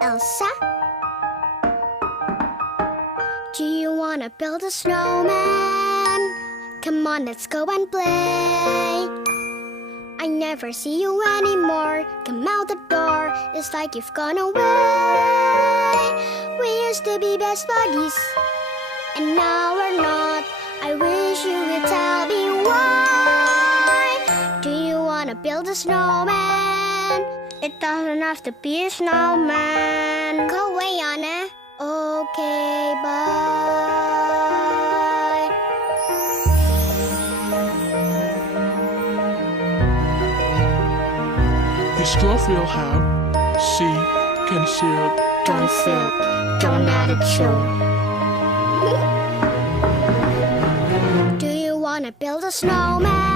Elsa? Do you wanna build a snowman? Come on, let's go and play. I never see you anymore. Come out the door, it's like you've gone away. We used to be best buddies, and now we're not. I wish you would tell me why. Do you wanna build a snowman? It doesn't have to be a snowman. Go away, Anna. Okay, bye. This glove will help. See, can seal. Don't sip, don't let it show. Do you wanna build a snowman?